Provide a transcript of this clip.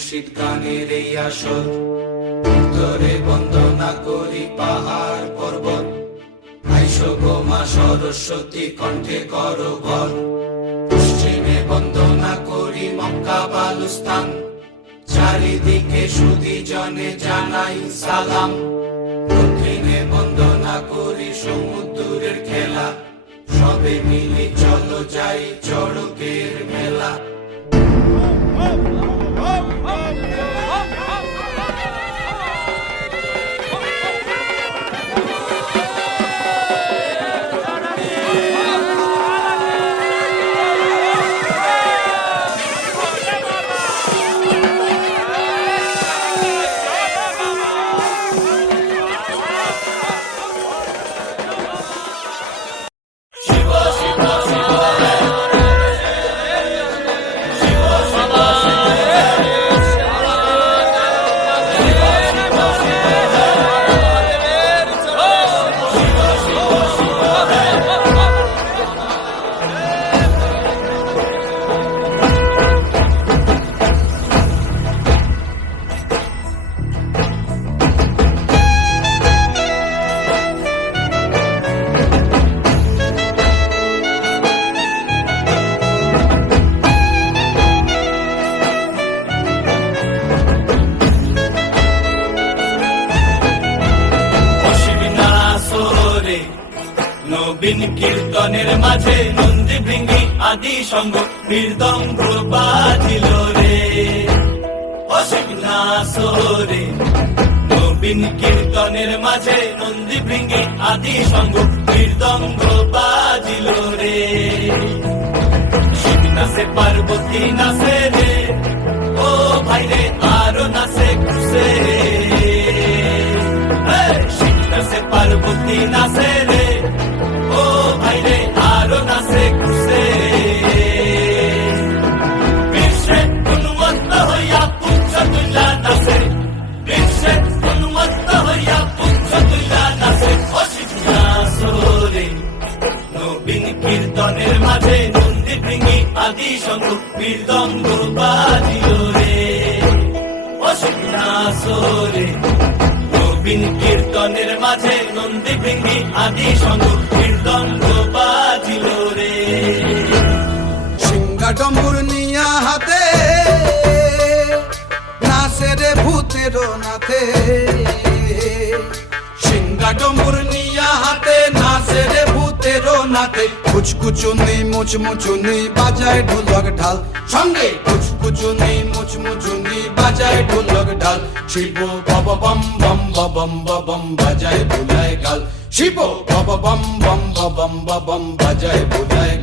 মুর্শিদ গানের এই আসর। উত্তরে বন্দনা করি পাহাড় পর্বত। আইসো গো মা সরস্বতী, কণ্ঠে করো বল পশ্চিমে বন্দনা করি মক্কা বালুস্তান চারিদিকে সুদি জনে জানাই সালাম। দক্ষিণে বন্দনা করি সমুদ্রের খেলা। সবে মিলি চলো যাই চড়কের মেলা। নবীন কীর্তনের মাঝে নন্দী ভৃঙ্গি আদি সঙ্গ মৃদঙ্গ বাজিল রে। অসীমনা সোরে নবীন কীর্তনের মাঝে নন্দী ভৃঙ্গি আদি সঙ্গ মৃদঙ্গ বাজিল রে। শিব নাচে পার্বতী নাচে কীর্তনের মাঝে নন্দী ভৃঙ্গি আদি সঙ্গ মৃদঙ্গ বাজিও রে। অসিত নাচরে নবীন কীর্তনের মাঝে নন্দী ভৃঙ্গি আদি সঙ্গ মৃদঙ্গ বাজিল রে। সিংহা ডম্বুর নিয়া হাতে, নাচে রে ভূতের নাথে। সিংহা ডম্বুর নিয়া নাথে কুচকুচুনি মুচমুচুনি বাজায় ঢোলক ঢাল। সঙ্গে কুচকুচুনি মুচমুচুনি বাজায় ঢোলক ঢাল। শিব বব বম বম বম বম বাজায় বুলায় গাল। শিব বব বম বম বম বম বাজায় বুলায়